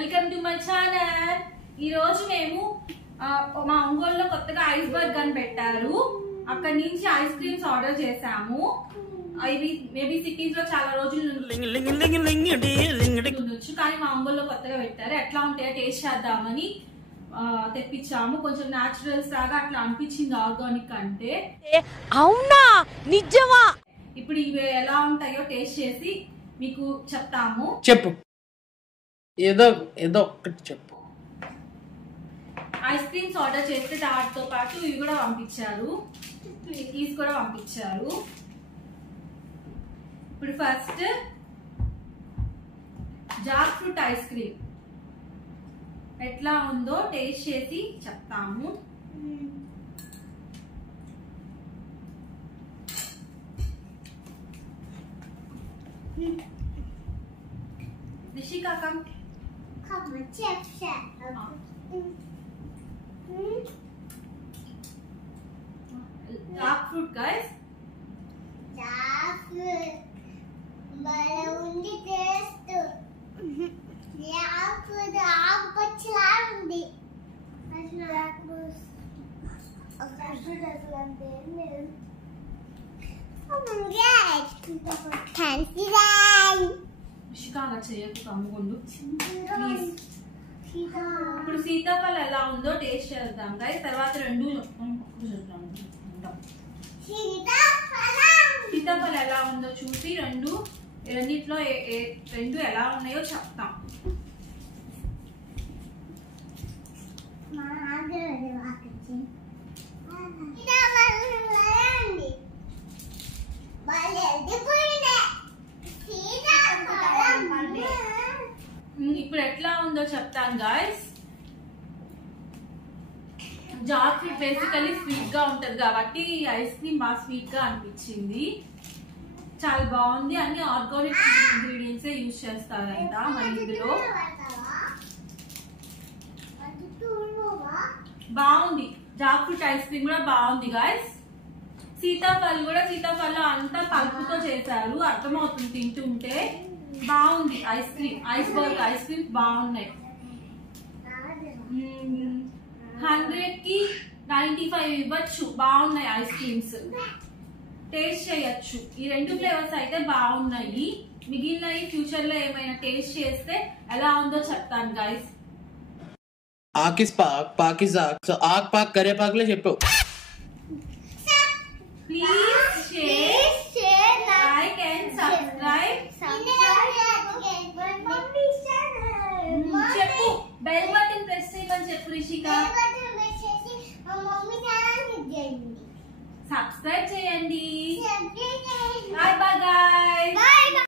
Welcome to my channel. ఈ రోజు మేము మా ఒంగోలులో కొత్తగా ఐస్ బర్గ్ అని పెట్టారు. అక్కడి నుంచి ఐస్ క్రీమ్స్ ఆర్డర్ చేసాము. ఇవి మేబీ సిటీస్ లో చాలా రోజులు ఉండొచ్చు, కానీ మా ఒంగోలులో కొత్తగా పెట్టారు. ఎట్లా ఉంటాయో టేస్ట్ చేద్దామని తెప్పించాము. కొంచెం న్యాచురల్స్ లాగా అట్లా అనిపించింది ఆర్గానిక్ అంటే. అవునా, నిజమా? ఇప్పుడు ఇవి ఎలా ఉంటాయో టేస్ట్ చేసి మీకు చెప్తాము. చెప్పు, ఏదో ఒక్కటి చెప్పు. ఐస్ క్రీమ్స్ ఆర్డర్ చేస్తే దాటితో పాటు ఇవి కూడా పంపించారు, కీస్ కూడా పంపించారు. ఇప్పుడు first Jack fruit ice cream ఎట్లా ఉందో టేస్ట్ చేసి చెప్తాము. Rishika come. Jack fruit guys, ఉంది టేస్ట్. ఆకుపచ్చలా ఉంది. రిషికా అలా చేయకు, కమ్ముకుండు ప్లీజ్. ఇప్పుడు సీతాఫలం ఎలా ఉందో టేస్ట్ చేద్దాం గైస్. తర్వాత రెండు సీతాఫలం ఎలా ఉందో చూసి రెండిట్లో రెండు ఎలా ఉన్నాయో చెప్తాం. ఇప్పుడు ఎట్లా ఉందో చెప్తాను guys. Jack fruit basically sweet గా ఉంటది కాబట్టి ఐస్ క్రీమ్ బాగా స్వీట్ గా అనిపించింది. చాలా బాగుంది. అన్ని ఆర్గానిక్ ఇంగ్రీడియంట్స్ యూజ్ చేస్తారంట మరి ఇందులో. బాగుంది. జాక్ ఫ్రూట్ ఐస్ క్రీమ్ కూడా బాగుంది గాయస్. సీతాఫలం అంతా పలుపుతో చేశారు, అర్థమవుతుంది తింటుంటే. బాగుంది ice cream, iceberg ice creams బాగున్నాయి. 100కి 95 ఇవ్వచ్చు. బాగున్నాయి ఐస్ క్రీమ్స్, టేస్ట్ చేయొచ్చు. ఈ రెండు ఫ్లేవర్స్ అయితే బాగున్నాయి. మిగిలినవి ఫ్యూచర్ లో ఏమైనా టేస్ట్ చేస్తే ఎలా ఉందో చెప్తాను గైస్. ఆకిస్ పాక్, పాకిస్ ఆక్. సో ఆక్ పాక్ కరే పాక్లే చెప్పు. Please share, like and subscribe. చెప్పు, బెల్ బటన్ ప్రెస్ చేయమని చెప్పు రిషిక. సబ్స్క్రైబ్ చేయాలి.